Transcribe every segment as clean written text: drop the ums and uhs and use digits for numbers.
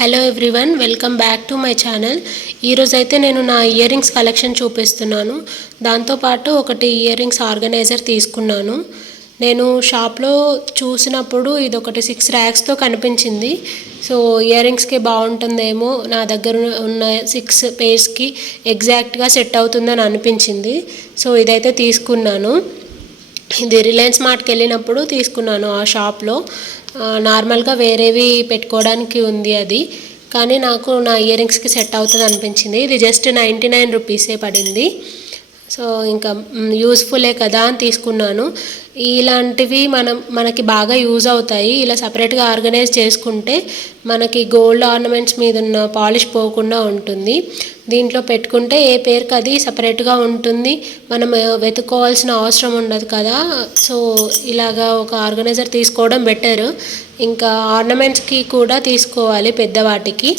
Hello everyone, welcome back to my channel. ఈరోజైతే నేను నా ఇయర్ రింగ్స్ కలెక్షన్ చూపిస్తున్నాను. దాంతోపాటు ఒకటి ఇయర్ రింగ్స్ ఆర్గనైజర్ తీసుకున్నాను. నేను షాప్లో చూసినప్పుడు ఇది ఒకటి 6 ర్యాక్స్తో కనిపించింది. సో ఇయర్ రింగ్స్కి బాగుంటుందేమో, నా దగ్గర ఉన్న 6 పేర్స్కి ఎగ్జాక్ట్గా సెట్ అవుతుందని అనిపించింది. సో ఇదైతే తీసుకున్నాను. ఇది రిలయన్స్ మార్ట్కి వెళ్ళినప్పుడు తీసుకున్నాను ఆ షాప్లో. నార్మల్గా వేరేవి పెట్టుకోవడానికి ఉంది అది, కానీ నాకు నా ఇయర్ రింగ్స్కి సెట్ అవుతుంది అనిపించింది. ఇది జస్ట్ 99 రూపీసే పడింది. సో ఇంకా యూస్ఫుల్లే కదా అని తీసుకున్నాను. ఇలాంటివి మనకి బాగా యూజ్ అవుతాయి. ఇలా సపరేట్గా ఆర్గనైజ్ చేసుకుంటే మనకి గోల్డ్ ఆర్నమెంట్స్ మీద ఉన్న పాలిష్ పోకుండా ఉంటుంది. దీంట్లో పెట్టుకుంటే ఏ పేరుకి అది సపరేట్గా ఉంటుంది, మనం వెతుక్కోవాల్సిన అవసరం ఉండదు కదా. సో ఇలాగా ఒక ఆర్గనైజర్ తీసుకోవడం బెటర్. ఇంకా ఆర్నమెంట్స్కి కూడా తీసుకోవాలి పెద్దవాటికి.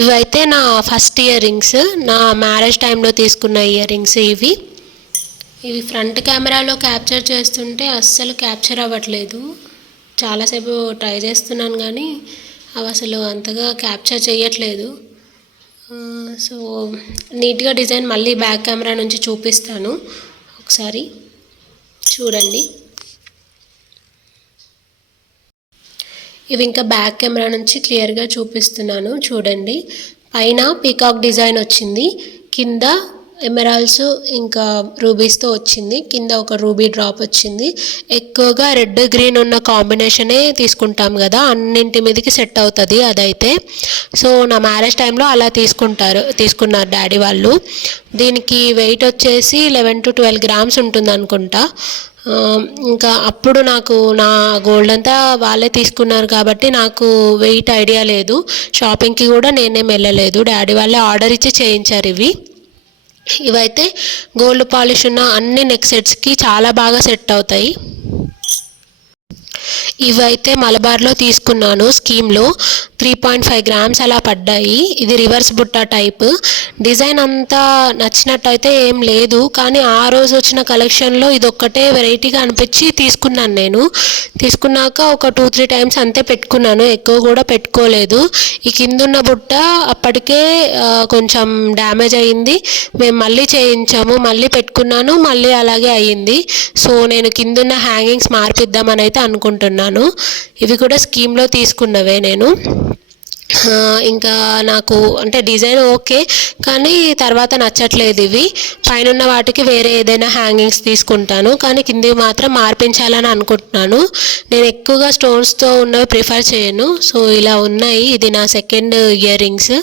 ఇవైతే నా ఫస్ట్ ఇయర్ రింగ్స్, నా మ్యారేజ్ టైంలో తీసుకున్న ఇయర్ రింగ్స్ ఇవి. ఫ్రంట్ కెమెరాలో క్యాప్చర్ చేస్తుంటే అస్సలు క్యాప్చర్ అవ్వట్లేదు. చాలాసేపు ట్రై చేస్తున్నాను కానీ అవి అసలు అంతగా క్యాప్చర్ చేయట్లేదు. సో నీట్గా డిజైన్ మళ్ళీ బ్యాక్ కెమెరా నుంచి చూపిస్తాను, ఒకసారి చూడండి. ఇవి ఇంకా బ్యాక్ కెమెరా నుంచి క్లియర్గా చూపిస్తున్నాను, చూడండి. పైన పీకాక్ డిజైన్ వచ్చింది, కింద ఎమరాల్డ్స్ ఇంకా రూబీస్తో వచ్చింది, కింద ఒక రూబీ డ్రాప్ వచ్చింది. ఎక్కువగా రెడ్ గ్రీన్ ఉన్న కాంబినేషనే తీసుకుంటాం కదా, అన్నింటి మీదకి సెట్ అవుతుంది అదైతే. సో నా మ్యారేజ్ టైంలో అలా తీసుకున్నారు డాడీ వాళ్ళు. దీనికి వెయిట్ వచ్చేసి 11 to 12 గ్రామ్స్ ఉంటుంది అనుకుంటా. ఇంకా అప్పుడు నాకు నా గోల్డ్ అంతా వాళ్ళే తీసుకున్నారు కాబట్టి నాకు వెయిట్ ఐడియా లేదు. షాపింగ్కి కూడా నేనేం వెళ్ళలేదు, డాడీ వాళ్ళే ఆర్డర్ ఇచ్చి చేయించారు. ఇవైతే గోల్డ్ పాలిష్ ఉన్న అన్ని నెక్ సెట్స్కి చాలా బాగా సెట్ అవుతాయి. ఇవైతే మలబార్లో తీసుకున్నాను స్కీమ్లో. 3.5 గ్రామ్స్ అలా పడ్డాయి. ఇది రివర్స్ బుట్ట టైప్. డిజైన్ అంతా నచ్చినట్టయితే ఏం లేదు, కానీ ఆ రోజు వచ్చిన కలెక్షన్లో ఇది ఒక్కటే వెరైటీగా అనిపించి తీసుకున్నాను. నేను తీసుకున్నాక ఒక 2-3 టైమ్స్ అంతే పెట్టుకున్నాను, ఎక్కువ కూడా పెట్టుకోలేదు. ఈ కిందున్న బుట్ట అప్పటికే కొంచెం డ్యామేజ్ అయ్యింది. మేము మళ్ళీ చేయించాము, మళ్ళీ పెట్టుకున్నాను, మళ్ళీ అలాగే అయ్యింది. సో నేను కిందున్న హ్యాంగింగ్స్ మార్పిద్దామని అయితే అనుకుంటున్నాను. ఇవి కూడా స్కీమ్లో తీసుకున్నవే నేను. ఇంకా నాకు అంటే డిజైన్ ఓకే, కానీ తర్వాత నచ్చట్లేదు ఇవి. పైన వాటికి వేరే ఏదైనా హ్యాంగింగ్స్ తీసుకుంటాను, కానీ కిందివి మాత్రం మార్పించాలని అనుకుంటున్నాను. నేను ఎక్కువగా స్టోన్స్తో ఉన్నవి ప్రిఫర్ చేయను. సో ఇలా ఉన్నాయి. ఇది నా second year rings.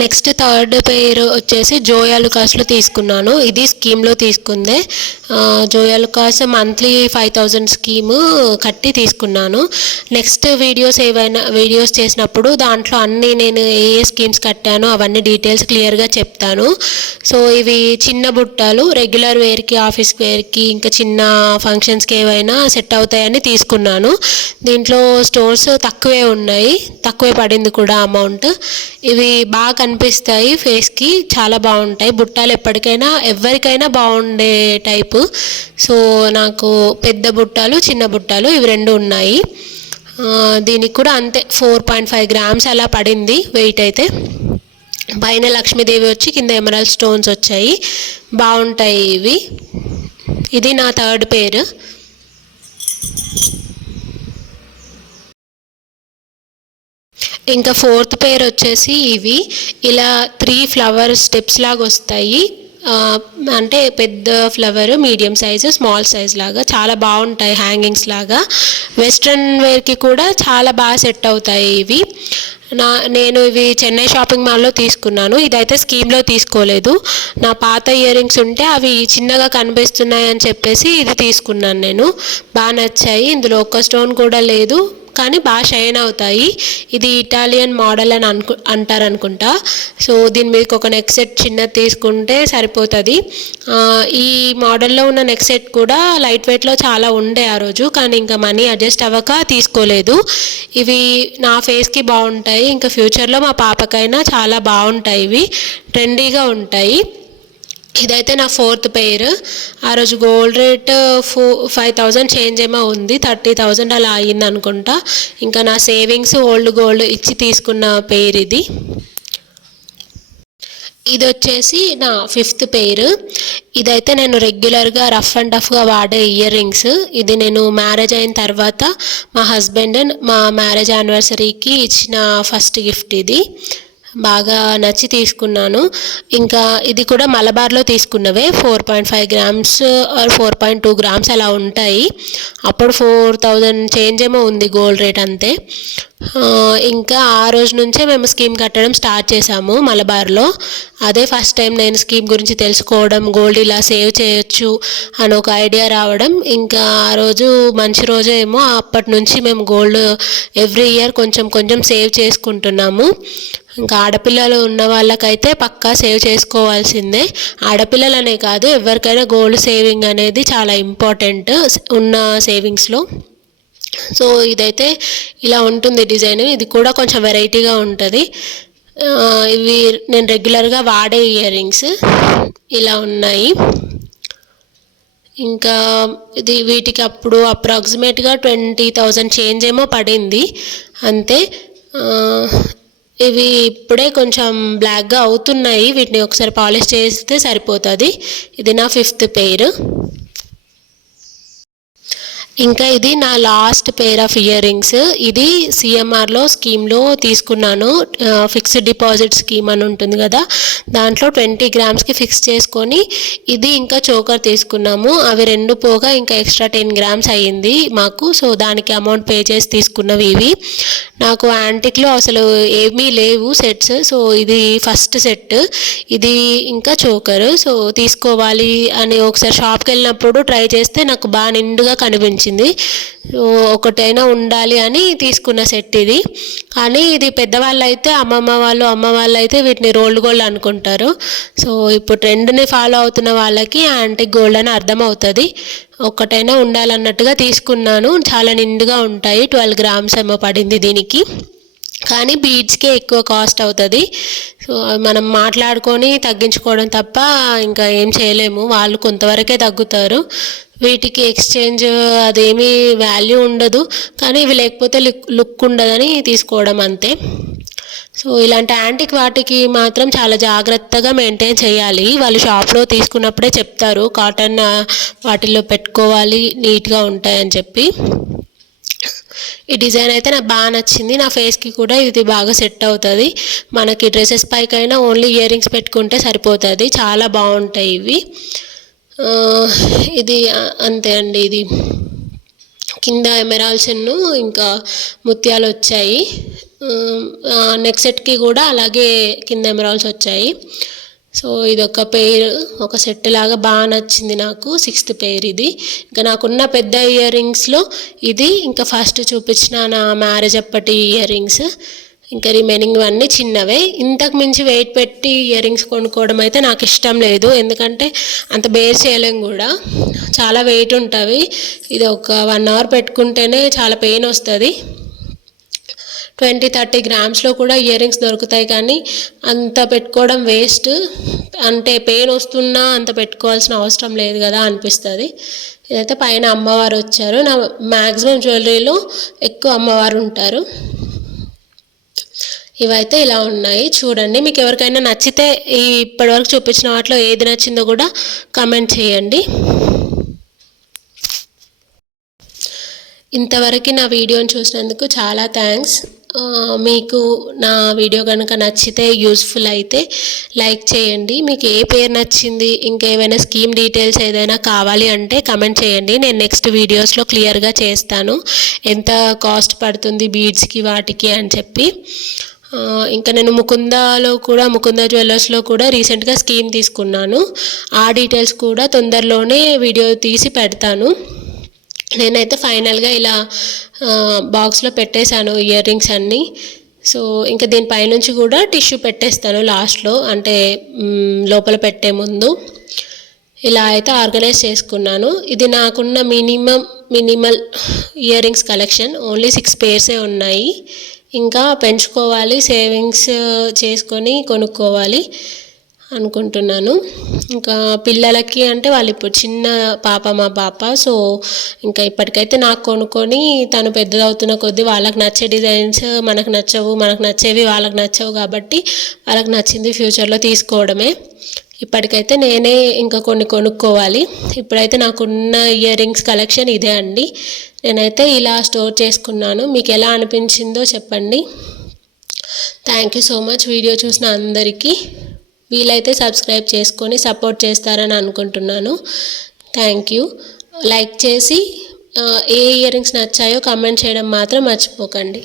Next third pair వచ్చేసి జోయా లుకాస్లో తీసుకున్నాను. ఇది స్కీమ్లో తీసుకుందే. జోయా లుకాస్ మంత్లీ 5000 స్కీము కట్టి తీసుకున్నాను. నెక్స్ట్ వీడియోస్ చేసినప్పుడు దాంట్లో అన్నీ నేను ఏ స్కీమ్స్ కట్టానో అవన్నీ డీటెయిల్స్ క్లియర్గా చెప్తాను. సో ఇవి చిన్న బుట్టాలు, రెగ్యులర్ వేర్కి, ఆఫీస్ వేర్కి, ఇంకా చిన్న ఫంక్షన్స్కి ఏవైనా సెట్ అవుతాయని తీసుకున్నాను. దీంట్లో స్టోన్స్ తక్కువే ఉన్నాయి, తక్కువే పడింది కూడా అమౌంట్. ఇవి బాగా కనిపిస్తాయి ఫేస్కి, చాలా బాగుంటాయి. బుట్టాలు ఎప్పటికైనా ఎవరికైనా బాగుండే టైపు. సో నాకు పెద్ద బుట్టాలు, చిన్న బుట్టాలు ఇవి 2 ఉన్నాయి. దీనికి కూడా అంతే 4.5 గ్రామ్స్ అలా పడింది వెయిట్ అయితే. పైన లక్ష్మీదేవి వచ్చి కింద ఎమరాల్డ్ స్టోన్స్ వచ్చాయి, బాగుంటాయి ఇవి. ఇది నా థర్డ్ పేరు. ఇంకా ఫోర్త్ పేర్ వచ్చేసి ఇవి ఇలా 3 ఫ్లవర్ స్టెప్స్ లాగా వస్తాయి. అంటే పెద్ద flower, medium size, small size లాగా చాలా బాగుంటాయి హ్యాంగింగ్స్ లాగా. వెస్ట్రన్ వేర్కి కూడా చాలా బాగా సెట్ అవుతాయి ఇవి. నేను ఇవి చెన్నై షాపింగ్ మాల్లో తీసుకున్నాను. ఇదైతే స్కీమ్లో తీసుకోలేదు. నా పాత ఇయర్ రింగ్స్ ఉంటే అవి చిన్నగా కనిపిస్తున్నాయి అని చెప్పేసి ఇది తీసుకున్నాను నేను. బాగా నచ్చాయి. ఇందులో ఒక్క స్టోన్ కూడా లేదు, కానీ బాగా షైన్ అవుతాయి. ఇది ఇటాలియన్ మోడల్ అని అంటారు అనుకుంటా. సో దీని మీదకి ఒక నెక్ సెట్ చిన్నది తీసుకుంటే సరిపోతుంది. ఈ మోడల్లో ఉన్న నెక్ సెట్ కూడా లైట్ వెయిట్లో చాలా ఉండే ఆ రోజు, కానీ ఇంకా మనీ అడ్జస్ట్ అవ్వక తీసుకోలేదు. ఇవి నా ఫేస్కి బాగుంటాయి, ఇంకా ఫ్యూచర్లో మా పాపకైనా చాలా బాగుంటాయి. ఇవి ట్రెండీగా ఉంటాయి. ఇదైతే నా 4th పెయిర్. ఆ రోజు గోల్డ్ రేట్ 5000 చేంజ్ ఏమో ఉంది, 30,000 అలా అయ్యింది అనుకుంటా. ఇంకా నా సేవింగ్స్ ఓల్డ్ గోల్డ్ ఇచ్చి తీసుకున్న పెయిర్ ఇది. ఇది వచ్చేసి నా 5th పెయిర్. ఇదైతే నేను రెగ్యులర్గా రఫ్ అండ్ టఫ్గా వాడే ఇయర్ రింగ్స్. ఇది నేను మ్యారేజ్ అయిన తర్వాత మా హస్బెండ్ మా మ్యారేజ్ యానివర్సరీకి ఇచ్చిన ఫస్ట్ గిఫ్ట్ ఇది. బాగా నచ్చి తీసుకున్నాను. ఇంకా ఇది కూడా మలబార్లో తీసుకున్నవే, 4.5 గ్రామ్స్ ఆర్ 4.2 గ్రామ్స్ అలా ఉంటాయి. అప్పుడు 4000 చేంజ్ ఏమో ఉంది గోల్డ్ రేట్ అంతే. ఇంకా ఆ రోజు నుంచే మేము స్కీమ్ కట్టడం స్టార్ట్ చేసాము మలబార్లో. అదే ఫస్ట్ టైం నేను స్కీమ్ గురించి తెలుసుకోవడం, గోల్డ్ ఇలా సేవ్ చేయొచ్చు అని ఒక ఐడియా రావడం. ఇంకా ఆ రోజు మంచి రోజే ఏమో, అప్పటి నుంచి మేము గోల్డ్ ఎవ్రీ ఇయర్ కొంచెం కొంచెం సేవ్ చేసుకుంటున్నాము. ఇంకా ఆడపిల్లలు ఉన్న వాళ్ళకైతే పక్కా సేవ్ చేసుకోవాల్సిందే. ఆడపిల్లలనే కాదు, ఎవరికైనా గోల్డ్ సేవింగ్ అనేది చాలా ఇంపార్టెంట్ ఉన్న సేవింగ్స్లో. సో ఇదైతే ఇలా ఉంటుంది డిజైన్. ఇది కూడా కొంచెం వెరైటీగా ఉంటుంది. ఇవి నేను రెగ్యులర్గా వాడే ఇయర్ రింగ్స్ ఇలా ఉన్నాయి. ఇంకా ఇది వీటికి అప్పుడు అప్రాక్సిమేట్గా 20,000 చేంజ్ ఏమో పడింది అంతే. ఇవి ఇప్పుడే కొంచెం బ్లాక్గా అవుతున్నాయి, వీటిని ఒకసారి పాలిష్ చేస్తే సరిపోతుంది. ఇది నా 5th పెయిర్. ఇంకా ఇది నా last pair of ear rings. ఇది సిఎంఆర్లో స్కీమ్లో తీసుకున్నాను. ఫిక్స్డ్ డిపాజిట్ స్కీమ్ అని ఉంటుంది కదా, దాంట్లో 20 గ్రామ్స్కి ఫిక్స్ చేసుకొని ఇది ఇంకా చోకర్ తీసుకున్నాము. అవి రెండు పోగా ఇంకా ఎక్స్ట్రా 10 గ్రామ్స్ అయ్యింది మాకు. సో దానికి అమౌంట్ పే చేసి తీసుకున్నవి ఇవి. నాకు యాంటిక్లో అసలు ఏమీ లేవు సెట్స్. సో ఇది ఫస్ట్ సెట్, ఇది ఇంకా చోకర్. సో తీసుకోవాలి అని ఒకసారి షాప్కి వెళ్ళినప్పుడు ట్రై చేస్తే నాకు బాగా నిండుగా కనిపించింది. ఒకటైనా ఉండాలి అని తీసుకున్న సెట్ ఇది. కానీ ఇది పెద్దవాళ్ళు అయితే, అమ్మ వాళ్ళు అయితే వీటిని రోల్డ్ గోల్డ్ అనుకుంటారు. సో ఇప్పుడు ట్రెండ్ని ఫాలో అవుతున్న వాళ్ళకి యాంటిక్ గోల్డ్ అని అర్థమవుతుంది. ఒక్కటైనా ఉండాలన్నట్టుగా తీసుకున్నాను. చాలా నిండుగా ఉంటాయి. 12 గ్రామ్స్ ఏమో పడింది దీనికి. కానీ బీడ్స్కే ఎక్కువ కాస్ట్ అవుతుంది. సో మనం మాట్లాడుకొని తగ్గించుకోవడం తప్ప ఇంకా ఏం చేయలేము, వాళ్ళు కొంతవరకే తగ్గుతారు. వీటికి ఎక్స్చేంజ్ అదేమీ వాల్యూ ఉండదు, కానీ ఇవి లేకపోతే లుక్ ఉండదని తీసుకోవడం అంతే. సో ఇలాంటి యాంటిక్ వాటికి మాత్రం చాలా జాగ్రత్తగా మెయింటైన్ చేయాలి. వాళ్ళు షాప్లో తీసుకున్నప్పుడే చెప్తారు కాటన్ వాటిల్లో పెట్టుకోవాలి, నీట్గా ఉంటాయని చెప్పి. ఈ డిజైన్ అయితే నాకు బాగా నచ్చింది. నా ఫేస్కి కూడా ఇది బాగా సెట్ అవుతుంది. మనకి డ్రెస్సెస్ పైకైనా ఓన్లీ ఇయర్ రింగ్స్ పెట్టుకుంటే సరిపోతుంది, చాలా బాగుంటాయి ఇవి. ఇది అంతే అండి. ఇది కింద ఎమరాల్డ్స్ ఇంకా ముత్యాలు వచ్చాయి. నెక్ సెట్కి కూడా అలాగే కింద ఎమరాల్డ్స్ వచ్చాయి. సో ఇది ఒక పెయిర్, ఒక సెట్ లాగా బాగా నచ్చింది నాకు. 6th పెయిర్ ఇది. ఇంకా నాకున్న పెద్ద ఇయర్ రింగ్స్లో ఇది, ఇంకా ఫస్ట్ చూపించిన నా మ్యారేజ్ అప్పటి ఇయర్ రింగ్స్, ఇంకా రిమైనింగ్ అన్నీ చిన్నవే. ఇంతకు మించి వెయిట్ పెట్టి ఇయర్ రింగ్స్ కొనుక్కోవడం అయితే నాకు ఇష్టం లేదు, ఎందుకంటే అంత బేర్ చేయలేం కూడా, చాలా వెయిట్ ఉంటుంది. ఇది ఒక 1 అవర్ పెట్టుకుంటేనే చాలా పెయిన్ వస్తుంది. 20-30 గ్రామ్స్లో కూడా ఇయర్ రింగ్స్ దొరుకుతాయి, కానీ అంత పెట్టుకోవడం వేస్ట్. అంటే పెయిన్ వస్తున్నా అంత పెట్టుకోవాల్సిన అవసరం లేదు కదా అనిపిస్తుంది. ఇదైతే పైన అమ్మవారు వచ్చారు. నా మ్యాక్సిమం జ్యువెలరీలో ఎక్కువ అమ్మవారు ఉంటారు. ఇవైతే ఇలా ఉన్నాయి చూడండి. మీకు ఎవరికైనా నచ్చితే ఈ ఇప్పటివరకు చూపించిన వాటిలో ఏది నచ్చిందో కూడా కామెంట్ చేయండి. ఇంతవరకు నా వీడియోని చూసినందుకు చాలా థ్యాంక్స్. మీకు నా వీడియో కనుక నచ్చితే, యూస్ఫుల్ అయితే లైక్ చేయండి. మీకు ఏ పేరు నచ్చింది, ఇంకేమైనా స్కీమ్ డీటెయిల్స్ ఏదైనా కావాలి అంటే కమెంట్ చేయండి. నేను నెక్స్ట్ వీడియోస్లో క్లియర్గా చేస్తాను ఎంత కాస్ట్ పడుతుంది బీడ్స్కి వాటికి అని చెప్పి. ఇంకా నేను ముకుంద జ్యువెలర్స్లో కూడా రీసెంట్గా స్కీమ్ తీసుకున్నాను. ఆ డీటెయిల్స్ కూడా తొందరలోనే వీడియో తీసి పెడతాను. నేనైతే ఫైనల్గా ఇలా బాక్స్లో పెట్టేశాను ఇయర్ రింగ్స్ అన్నీ. సో ఇంకా దీనిపైనుంచి కూడా టిష్యూ పెట్టేస్తాను లాస్ట్లో, అంటే లోపల పెట్టే ముందు. ఇలా అయితే ఆర్గనైజ్ చేసుకున్నాను. ఇది నాకున్న minimal ear rings collection. Only 6 పేర్సే ఉన్నాయి. ఇంకా పెంచుకోవాలి, సేవింగ్స్ చేసుకొని కొనుక్కోవాలి. అనుకుంటున్నాను. ఇంకా పిల్లలకి అంటే వాళ్ళు ఇప్పుడు చిన్న పాప మా పాప, సో ఇంకా ఇప్పటికైతే నాకు కొనుక్కొని తను పెద్దదవుతున్న కొద్దీ వాళ్ళకి నచ్చే డిజైన్స్ మనకు నచ్చవు, మనకు నచ్చేవి వాళ్ళకి నచ్చవు, కాబట్టి వాళ్ళకి నచ్చింది ఫ్యూచర్లో తీసుకోవడమే. ఇప్పటికైతే నేనే ఇంకా కొన్ని కొనుక్కోవాలి. ఇప్పుడైతే నాకున్న ఇయర్ రింగ్స్ కలెక్షన్ ఇదే అండి. నేనైతే ఇలా స్టోర్ చేసుకున్నాను. మీకు ఎలా అనిపించిందో చెప్పండి. Thank you so much video చూసిన అందరికీ. వీలైతే సబ్స్క్రైబ్ చేసుకొని సపోర్ట్ చేస్తారని అనుకుంటున్నాను. Thank you. లైక్ చేసి ఏ ఇయర్ రింగ్స్ నచ్చాయో కామెంట్ చేయడం మాత్రం మర్చిపోకండి.